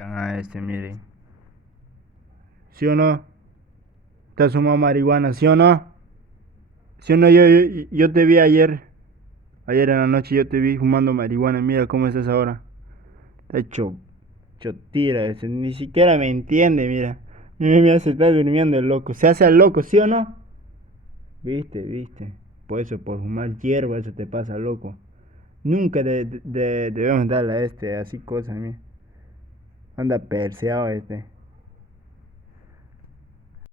Ah, miren. ¿Sí o no? ¿Te has fumado marihuana? ¿Sí o no? ¿Sí o no? Yo te vi ayer. Ayer en la noche yo te vi fumando marihuana. Mira cómo estás ahora. Está hecho tira ese. Ni siquiera me entiende, mira. Mira, se está durmiendo el loco. Se hace al loco, ¿sí o no? Viste. Por eso, por fumar hierba, eso te pasa, loco. Nunca debemos darle a así cosas, mira. Anda perseado